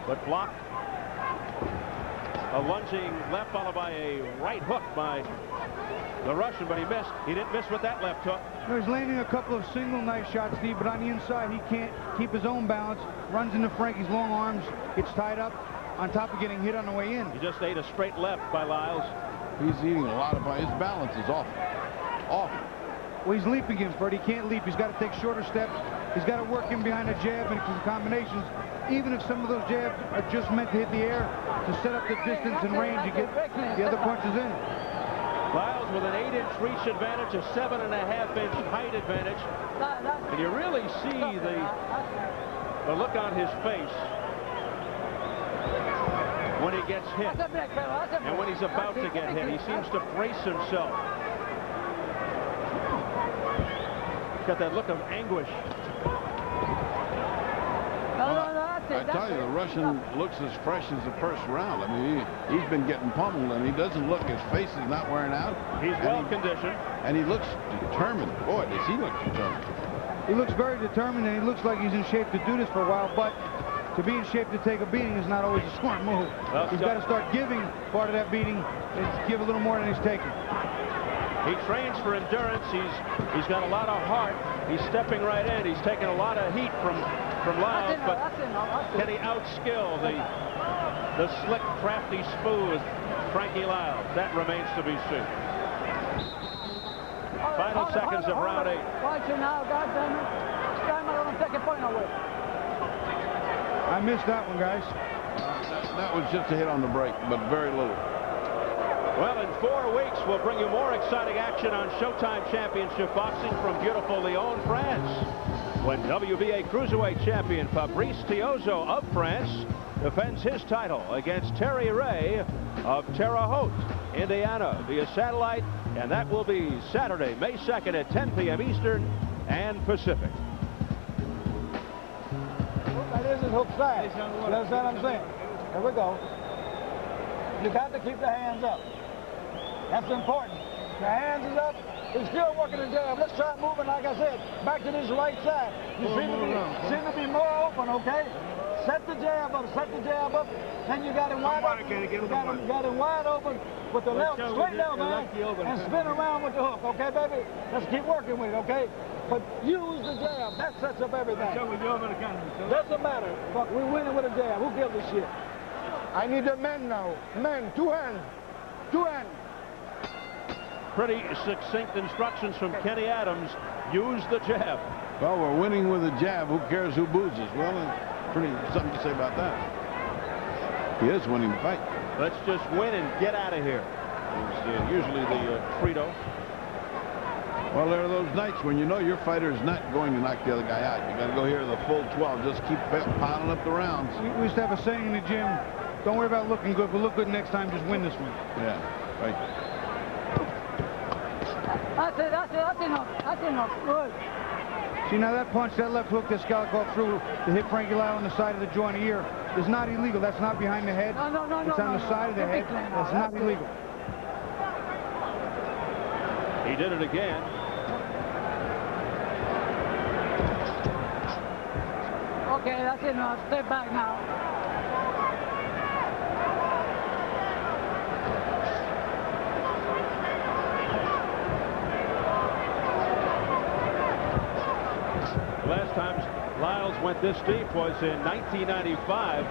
but blocked. A lunging left followed by a right hook by the Russian, but he missed. He didn't miss with that left hook. He's landing a couple of single knife shots, Steve, but on the inside he can't keep his own balance. Runs into Frankie's long arms, gets tied up, on top of getting hit on the way in. He just ate a straight left by Lайлес. He's eating a lot of his balance is awful. Awful. Well, he's leaping him, Fred. He can't leap. He's got to take shorter steps. He's got to work in behind the jab and some combinations. Even if some of those jabs are just meant to hit the air, to set up the distance and range, you get the other punches in. Lайлес with an 8-inch reach advantage, a 7.5-inch height advantage. And you really see the look on his face when he gets hit and when he's about to get hit. He seems to brace himself. He's got that look of anguish. I tell you, the Russian looks as fresh as the first round. I mean, he's been getting pummeled, and he doesn't look, his face is not wearing out. He's well conditioned. And he looks determined. Boy, does he look determined. He looks very determined, and he looks like he's in shape to do this for a while, but to be in shape to take a beating is not always a smart move. Well, he's got to start giving part of that beating and give a little more than he's taking. He trains for endurance. He's got a lot of heart. He's stepping right in. He's taking a lot of heat from Lайлес, but can he outskill the slick, crafty, smooth Frankie Lайлес? That remains to be seen. Final seconds of round 8. Watch it now, goddammit. I'm going to take a point away. I missed that one, guys. That was just a hit on the break, but very little. Well, in 4 weeks, we'll bring you more exciting action on Showtime Championship Boxing from beautiful Lyon, France, when WBA Cruiserweight Champion Fabrice Tiozo of France defends his title against Terry Ray of Terre Haute, Indiana, via satellite, and that will be Saturday, May 2nd at 10 p.m. Eastern and Pacific. That isn't hook side. You understand what I'm saying? Here we go. You got to keep the hands up. That's important. The hands is up. He's still working the jab. Let's try moving, like I said, back to this right side. You seem to be more open, okay? Set the jab up, Then you got him wide open. You got him wide open with the left, straight left hand, and spin around with the hook, okay, baby? Let's keep working with it, okay? But use the jab. That sets up everything. Doesn't matter. Fuck, we're winning with a jab. Who gives a shit? I need a man now. Man, two hands. Two hands. Pretty succinct instructions from Kenny Adams. Use the jab. Well, we're winning with a jab. Who cares who boozes? Well, pretty something to say about that. He is winning the fight. Let's just win and get out of here. It's usually the credo. Well, there are those nights when you know your fighter is not going to knock the other guy out. You got to go here to the full 12. Just keep piling up the rounds. We used to have a saying in the gym, don't worry about looking good, but look good next time, just win this one. Yeah, right. That's enough. Good. See, now that punch, that left hook that Škаликov threw to hit Frankie Lyle on the side of the jaw and the ear is not illegal. That's not behind the head. No. It's on the side of the head. That's not illegal. He did it again. Okay, that's enough. Step back now. Last time Lyles went this deep was in 1995.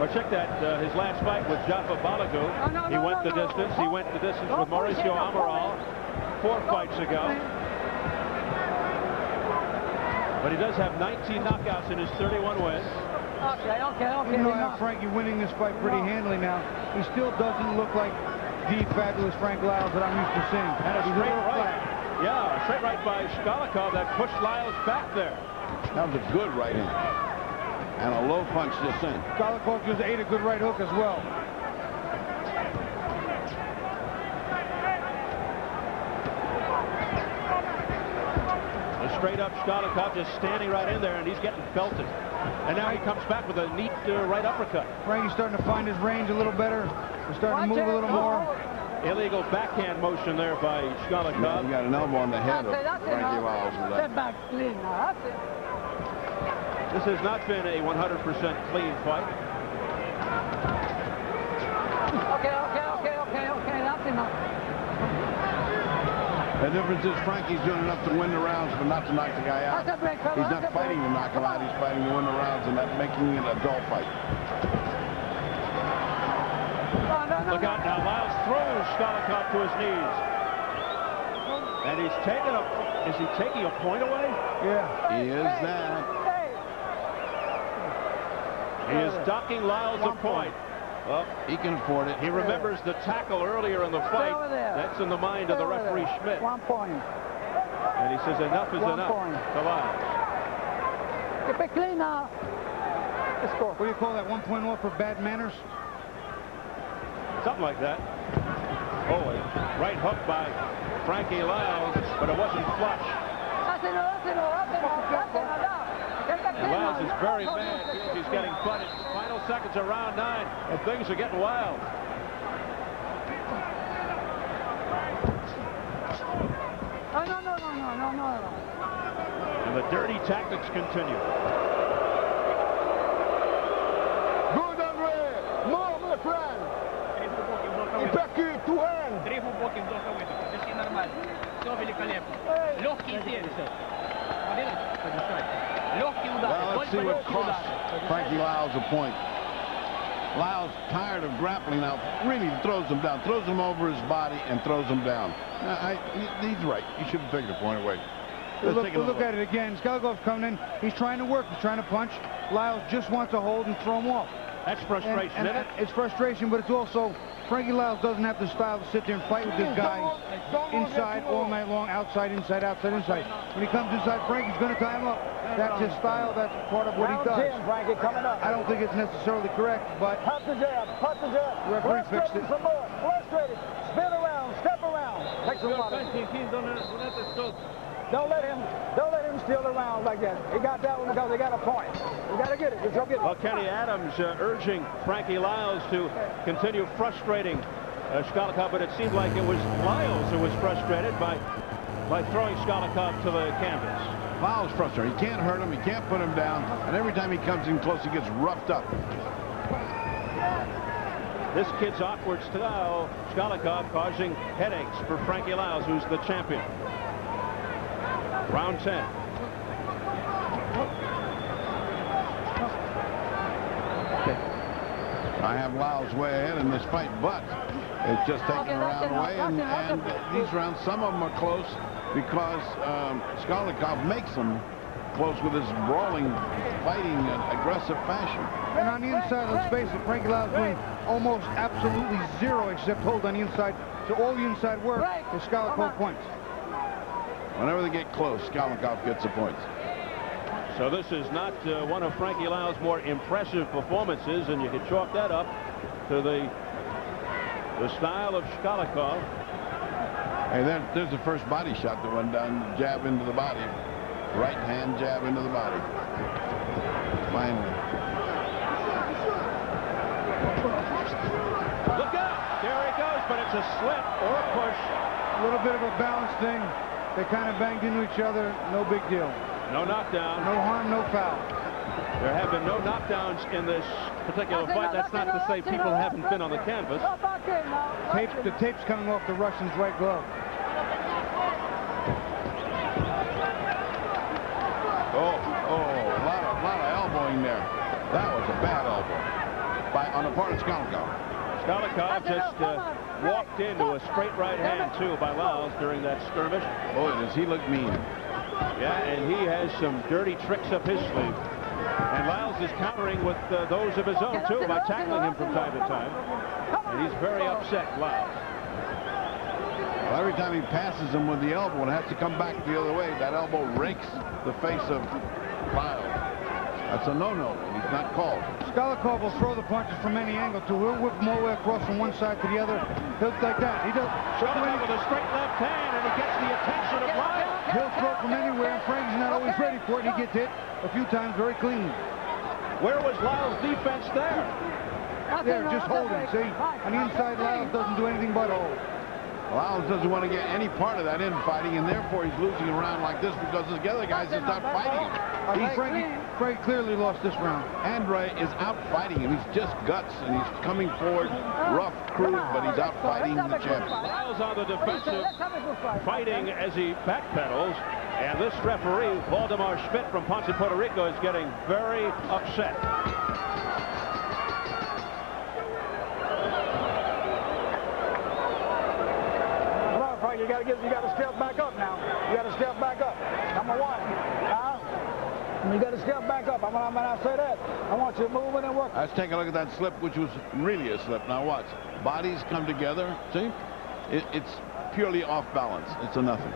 Well, check that, his last fight with Jaffa Balagu. He went the distance. He went the distance with Mauricio Amaral 4 fights ago. But he does have 19 knockouts in his 31 wins. Okay. You know, I have Frankie winning this fight pretty handily now. He still doesn't look like the fabulous Frank Lyles that I'm used to seeing. And a straight right. Yeah, a straight right by Škаликov that pushed Lyles back there. That was a good right hand. And a low punch just in. Škаликov just ate a good right hook as well. A straight up Škаликov just standing right in there, and he's getting belted. And now he comes back with a neat right uppercut. Frankie's starting to find his range a little better. He's starting to move a little more. Illegal backhand motion there by Škаликov. Yeah, he got an elbow on the head of Frankie Lyles. Step back clean now. That's it. This has not been a 100% clean fight. Okay. That's enough. The difference is Frankie's doing enough to win the rounds, but not to knock the guy out. He's not fighting to knock him out. He's fighting to win the rounds, and that's making it a dull fight. Look out now. Lyles throws Škаликov to his knees. And he's taking is he taking a point away? Yeah. He is that. He is docking Lyles a point. Well, he can afford it. He remembers the tackle earlier in the fight. That's in the mind of the referee Schmidt. 1 point. And he says enough is enough. 1 point. To Lyles. Keep it clean now. What do you call that? 1 point off for bad manners? Something like that. Oh, a right hook by Frankie Lyles, but it wasn't flush. That's enough. And Lyles is very mad. He's getting butted. Final seconds of round 9, and things are getting wild. No. And the dirty tactics continue. Good, Andre. More, my friend. И перки, two hands. Три глубоких вдоха выдоха. Это все нормально. Все великолепно. Легкие здесь. Легкий удар. Well, let's see what cost Frankie Lyles a point. Lyles, tired of grappling now, really throws him down, throws him over his body and throws him down. He's right. He should have taken a point away. Look at it again. Škalikov's coming in. He's trying to work. He's trying to punch. Lyles just wants to hold and throw him off. That's frustration, isn't it? It's frustration, but it's also Frankie Lyles doesn't have the style to sit there and fight with this guy inside all night long, outside, inside, outside, inside. When he comes inside, Frankie's going to tie him up. That's his style. That's part of what he does. Frankie coming up. I don't think it's necessarily correct, but Put the jab. referee fixed it. Some more. Frustrated. Spin around. Step around. Take some water. Don't let him steal the round like that. He got that one because he got a point. You got to get it. Just go get it. Well, Kenny Adams urging Frankie Lyles to continue frustrating Škаликов, but it seemed like it was Lайлес who was frustrated by throwing Škаликov to the canvas. Lайлes's frustrated. He can't hurt him. He can't put him down. And every time he comes in close, he gets roughed up. This kid's awkward style, Škаликov, causing headaches for Frankie Lайлес, who's the champion. Round 10. I have Lайлес way ahead in this fight, but it's just taking a round away. And these rounds, some of them are close because Škаликov makes them close with his brawling, fighting, aggressive fashion. And on the inside, let's face it, Frankie Lайлес doing almost absolutely zero except hold on the inside. So all the inside work is Škаликov points. Whenever they get close, Škаликov gets the points. So this is not one of Frankie Lайлes's more impressive performances, and you can chalk that up to the style of Škаликov. Hey, there's the first body shot that went down, jab into the body. Right hand jab into the body. Finally. Look out! There he goes, but it's a slip or a push. A little bit of a balance thing. They kind of banged into each other. No big deal. No knockdown. No harm, no foul. There have been no knockdowns in this particular fight. That's not to say people haven't been on the canvas. The tape's coming off the Russian's right glove. A lot of elbowing there. That was a bad elbow on the part of Škаликov. Škаликov just walked into a straight right hand, too, by Lайлес during that skirmish. Boy, does he look mean. Yeah, and he has some dirty tricks up his sleeve. And Lайлес is countering with those of his own, too, by tackling him from time to time. And he's very upset, Lайлес. Well, every time he passes him with the elbow, it has to come back the other way. That elbow rakes the face of Lайлes. That's a no-no. He's not called. Škаликov will throw the punches from any angle, too. He'll whip them all the way across from one side to the other. He'll like that. He does. Škаликov with a straight left hand, and he gets the attention of Lайлes. He'll throw from anywhere, and Frankie's not always ready for it. He gets hit a few times very clean. Where was Lайлes' defense there? There, just holding. See? On the inside, Lайлes doesn't do anything but hold. Lайлes doesn't want to get any part of that infighting, and therefore he's losing a round like this because the other guys is not fighting him. Frankie clearly lost this round. Andre is out fighting him. He's just guts, and he's coming forward rough, crude, but he's out fighting the champion. Lайлes on the defensive, fighting as he backpedals, and this referee, Valdemar Schmidt from Ponce, Puerto Rico, is getting very upset. You got to step back up now. You got to step back up. Number one. You got to step back up. When I say that, I want you moving and working. Let's take a look at that slip, which was really a slip. Now watch. Bodies come together. See? It's purely off balance. It's a nothing.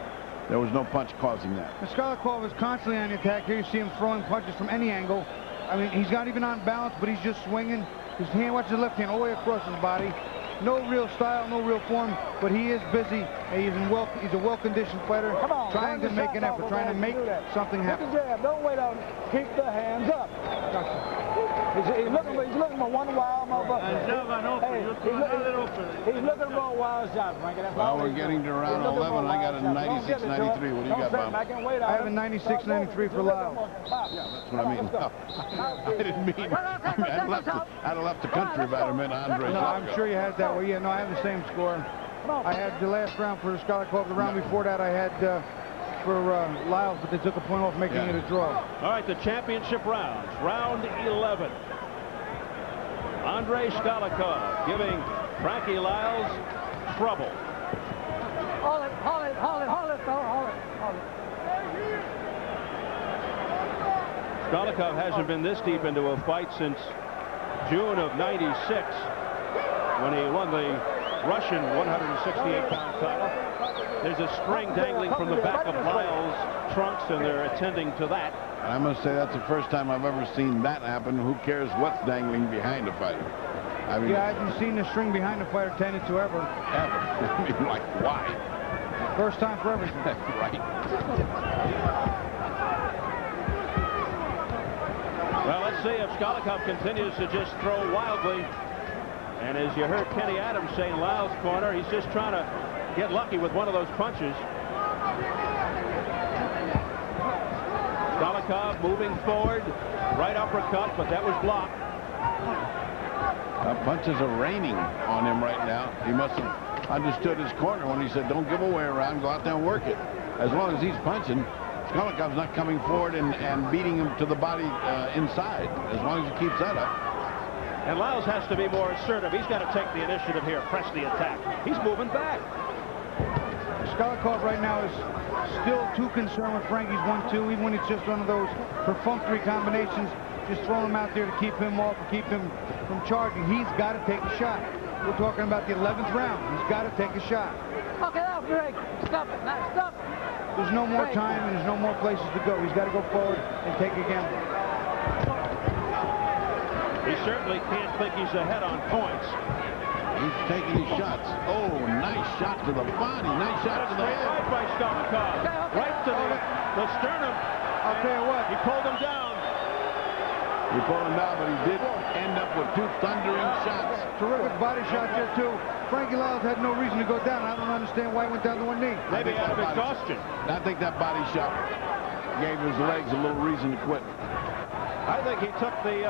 There was no punch causing that. Škаликov is constantly on the attack. Here you see him throwing punches from any angle. I mean, he's not even on balance, but he's just swinging. His hand, watch his left hand all the way across his body. No real style, no real form, but he is busy. He's a well-conditioned fighter, trying to make an effort, trying to make something happen. Don't wait on. Keep the hands up. He's looking for one wild motherfucker. Hey, he's looking for a wild shot, Frankie. Well, we're getting to round 11. I got a 96-93. What do you got, Bob? I have a 96-93 for Lyle. Yeah, that's what I mean. No, I didn't mean. I'd have left the country if I'd have meant Andre. No, I'm sure you had that. Well, yeah, no, I have the same score. I had the last round for Škаликov. The round before that, I had for Lyle, but they took a point off, making it a draw. All right, the championship rounds. Round 11. Andrei Škаликov giving Frankie Lайлес trouble. Hold it, hold it, hold it, hold it, hold it, hold it. Škаликov hasn't been this deep into a fight since June of '96 when he won the Russian 168-pound title. There's a string dangling from the back of Lайлes's trunks, and they're attending to that. I must say that's the first time I've ever seen that happen. Who cares what's dangling behind a fighter? I mean, yeah, I haven't seen the string behind a fighter tended to ever. I mean, like, why? First time for everything. Right. Well, let's see if Škаликov continues to just throw wildly. And as you heard Kenny Adams say in Lyle's corner, he's just trying to get lucky with one of those punches. Shkaleikov moving forward, right uppercut, but that was blocked. Punches are raining on him right now. He must have understood his corner when he said, don't give away around, go out there and work it. As long as he's punching, Shkalikov's not coming forward and beating him to the body inside, as long as he keeps that up. And Lyles has to be more assertive. He's got to take the initiative here, press the attack. He's moving back. Shkaleikov right now is still too concerned with Frankie's 1-2, even when it's just one of those perfunctory combinations, just throwing him out there to keep him off, to keep him from charging. He's got to take a shot. We're talking about the 11th round. He's got to take a shot. Okay, now, Greg. Stop it. Now, stop it. There's no more time and there's no more places to go. He's got to go forward and take again. He certainly can't think he's ahead on points. He's taking his shots. Oh, nice shot to the body. Nice shot to the head. Right by Shkaleikov. Right to the sternum. I'll tell you what. He pulled him down. He pulled him down, but he did end up with two thundering shots. Terrific body shot there, too. Frankie Lyle had no reason to go down. I don't understand why he went down to one knee. Maybe out of exhaustion. I think that body shot gave his legs a little reason to quit. I think he took the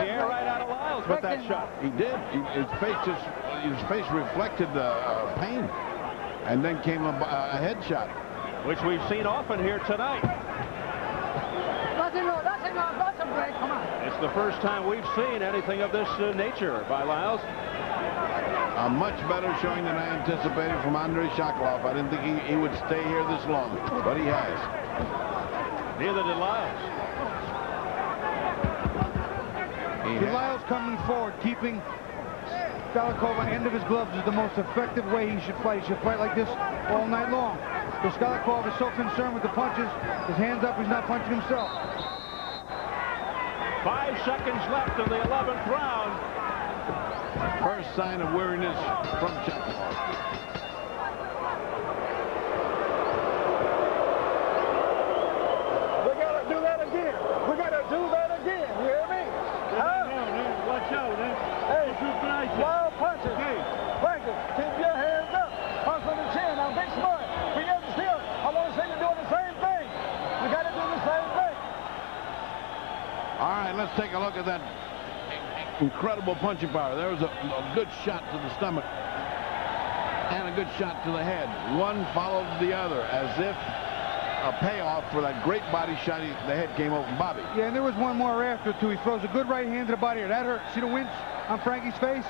air right out of Lyles with that shot. He did. His face reflected pain, and then came a headshot, which we've seen often here tonight. That's a break. Come on. It's the first time we've seen anything of this nature by Lyles. A much better showing than I anticipated from Andrei Shkaleikov. I didn't think he would stay here this long, but he has. Neither did Lyles. Lyles coming forward, keeping Shkaleikov on the end of his gloves is the most effective way he should fight. He should fight like this all night long. Because Shkaleikov is so concerned with the punches, his hands up, he's not punching himself. 5 seconds left in the 11th round. First sign of weariness from Shkaleikov. We got to do that again. We got to do that again. You hear me? Watch out, eh? Hey, wild punches. Hey. Frankie, keep your hands up. Punch on the chin. Now, big smart. We got to still. I want to see you doing the same thing. You got to do the same thing. All right, let's take a look at that incredible punching power. There was a good shot to the stomach and a good shot to the head. One followed the other as if a payoff for that great body shot. The head came open Bobby. Yeah, and there was one more after, too. He throws a good right hand to the body here. That hurt. See the winch on Frankie's face?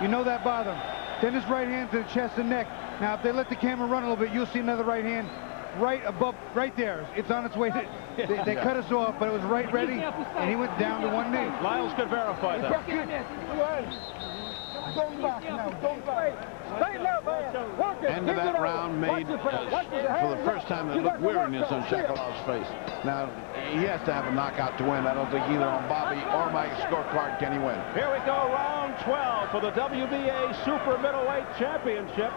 You know that bothered him. Then his right hand to the chest and neck. Now, if they let the camera run a little bit, you'll see another right hand right above, right there. It's on its way. They cut us off, but it was right ready, and he went down to one knee. Lyles could verify that. Don't back now. Don't back. Stay left hand. Work it. End of that round made, for the first time, that looked weariness on Shkaleikov's face. Now, he has to have a knockout to win. I don't think either on Bobby or my scorecard can he win. Here we go, round 12 for the WBA Super Middleweight Championship.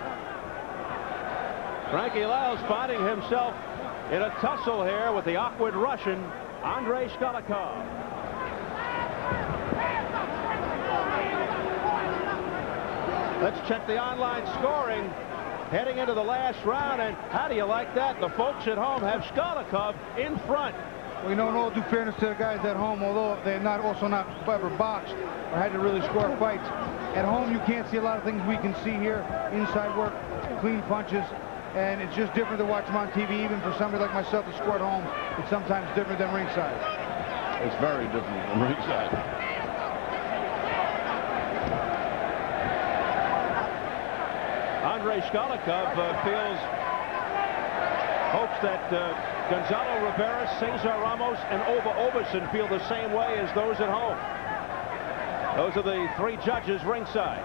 Frankie Lyles finding himself in a tussle here with the awkward Russian, Andrei Shkaleikov. Let's check the online scoring heading into the last round, and how do you like that? The folks at home have Shkaleikov in front. Well, you know, in all due fairness to the guys at home, although they're also not ever boxed or had to really score fights, at home you can't see a lot of things we can see here. Inside work, clean punches, and it's just different to watch them on TV. Even for somebody like myself to score at home, it's sometimes different than ringside. It's very different from ringside. Andrei Shkaleikov hopes that Gonzalo Rivera, Cesar Ramos, and Ova Oberson feel the same way as those at home. Those are the three judges ringside.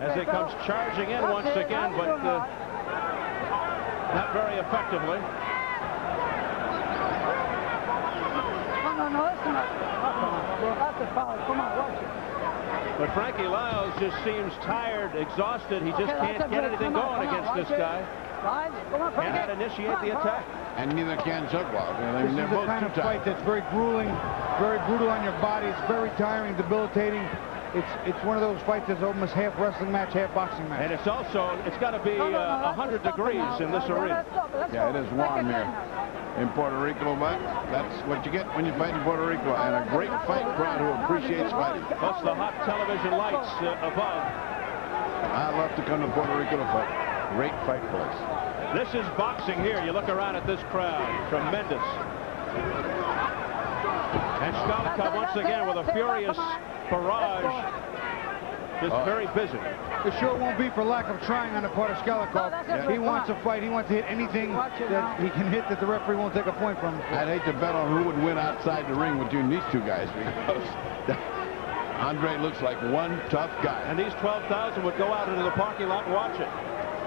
As he comes charging in once again, but not very effectively. No, it's not. That's a foul. Come on, watch it. But Frankie Lyles just seems tired, exhausted. He just can't get anything going against this guy. Come on, Frankie. Cannot initiate the attack. And neither can Chukwak. This is the kind of fight that's very grueling, very brutal on your body. It's very tiring, debilitating. It's one of those fights that's almost half wrestling match, half boxing match. And it's got to be 100 degrees in this arena. Yeah, it is warm here in Puerto Rico, but that's what you get when you fight in Puerto Rico, and a great fight crowd who appreciates fighting. Plus the hot television lights above. I love to come to Puerto Rico to fight. Great fight place. This is boxing here. You look around at this crowd. Tremendous. And Shkаликов once again with a furious barrage. Just very busy. It sure won't be for lack of trying on the part of Shkаликov. He wants to fight. He wants to hit anything that he can hit that the referee won't take a point from. I'd hate to bet on who would win outside the ring between these two guys, because Andre looks like one tough guy. And these 12,000 would go out into the parking lot and watch it.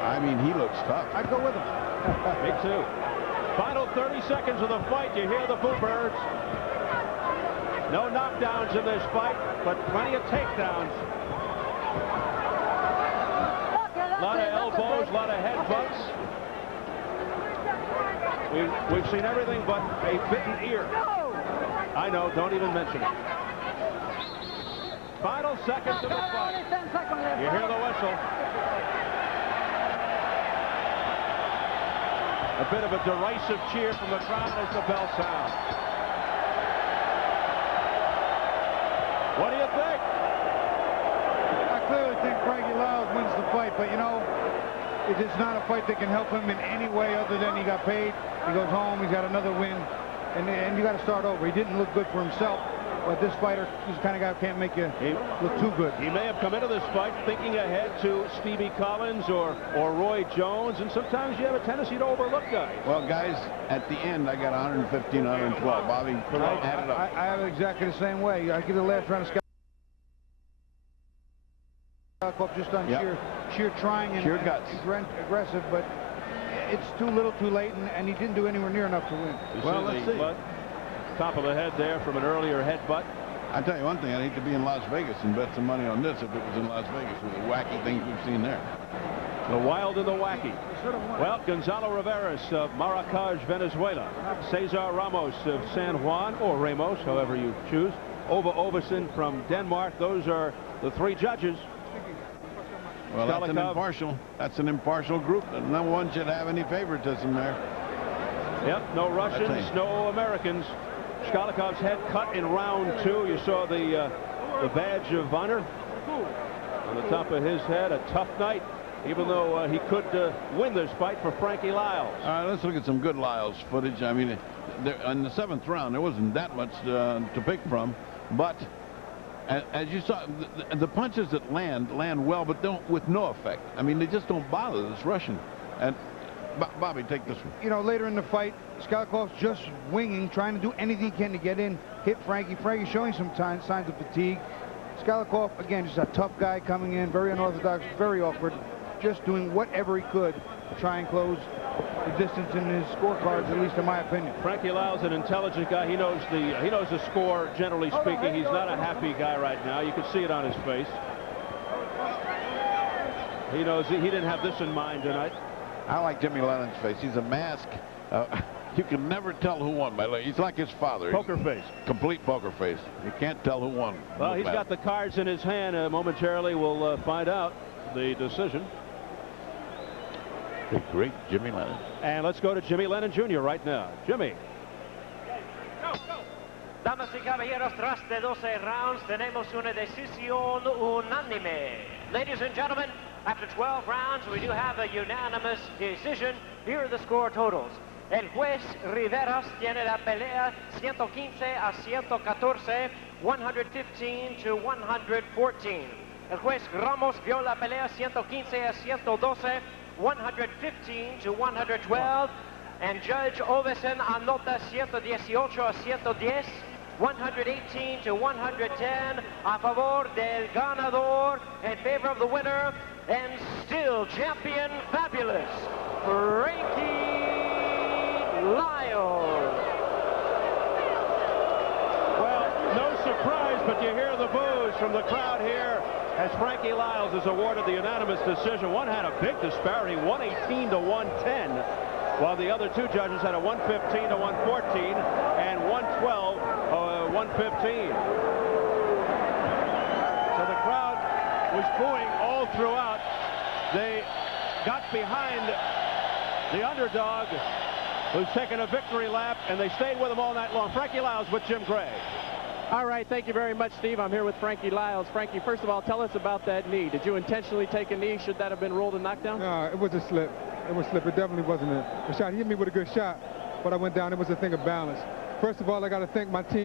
I mean, he looks tough. I'd go with him. Me too. Final 30 seconds of the fight. You hear the boo birds. No knockdowns in this fight, but plenty of takedowns. A lot of elbows, a lot of headbutts. We've seen everything but a bitten ear. I know, don't even mention it. Final seconds of the fight. You hear the whistle. A bit of a derisive cheer from the crowd as the bell sounds. What do you think? I clearly think Frankie Lайлес wins the fight, but you know, it's not a fight that can help him in any way other than he got paid. He goes home, he's got another win, and you got to start over. He didn't look good for himself, but this fighter, he's the kind of guy who can't make you look too good. He may have come into this fight thinking ahead to Stevie Collins or Roy Jones, and sometimes you have a tendency to overlook guys. Well, guys, at the end, I got 115, 112. Bobby, add it up. I have it exactly the same way. I give the last round of Shkаликов just on sheer trying and sheer guts. Aggressive, but it's too little too late, and he didn't do anywhere near enough to win. Well, let's see. Top of the head there from an earlier headbutt. I tell you one thing, I'd hate to be in Las Vegas and bet some money on this if it was in Las Vegas with the wacky things we've seen there. The wild and the wacky. Well, Gonzalo Riveras of Maracaj, Venezuela. Cesar Ramos of San Juan, or Ramos, however you choose. Ove Ovesen from Denmark. Those are the three judges. Well, that's an impartial group. No one should have any favoritism there. Yep, no Russians, no Americans. Shkalikov's head cut in round 2. You saw the badge of honor on the top of his head. A tough night, even though he could win this fight for Frankie Lайлес. All right, let's look at some good Lайлес footage. I mean, in the 7th round, there wasn't that much to pick from, but as you saw, the punches that land well, but don't with no effect. I mean, they just don't bother this Russian. And Bobby, take this one. You know, later in the fight, Shkalikov's just winging, trying to do anything he can to get in, hit Frankie. Frankie showing some signs of fatigue. Shkаликов, again, just a tough guy coming in, very unorthodox, very awkward, just doing whatever he could to try and close the distance in his scorecards, at least in my opinion. Frankie Lайлес, an intelligent guy. He knows the score, generally speaking. He's not a happy guy right now. You can see it on his face. He knows he didn't have this in mind tonight. I like Jimmy Lennon's face. He's a mask. You can never tell who won. He's like his father. Poker face. Complete poker face. You can't tell who won. Well, he's got the cards in his hand. Momentarily, we'll find out the decision. The great Jimmy Lennon. And let's go to Jimmy Lennon Jr. right now. Jimmy. Damas y caballeros, tras de 12 rounds, tenemos una decisión unánime. Ladies and gentlemen, after 12 rounds, we do have a unanimous decision. Here are the score totals. El juez Riveras tiene la pelea 115 a 114, 115 to 114. El juez Ramos vio la pelea 115 a 112, 115 to 112. And Judge Ovesen anota 118 a 110, 118 to 110 a favor del ganador, in favor of the winner, and still champion fabulous, Frankie Lайлес. Well, no surprise, but you hear the boos from the crowd here as Frankie Lайлес is awarded the unanimous decision. One had a big disparity, 118 to 110. while the other two judges had a 115 to 114 and 112 115. So the crowd was booing all throughout. They got behind the underdog, who's taken a victory lap, and they stayed with him all night long. Frankie Lайлес with Jim Gray. All right, thank you very much, Steve. I'm here with Frankie Lайлес. Frankie, first of all, tell us about that knee. Did you intentionally take a knee? Should that have been ruled a knockdown? No, it was a slip. It was a slip. It definitely wasn't a shot. He hit me with a good shot, but I went down. It was a thing of balance. First of all, I got to thank my team.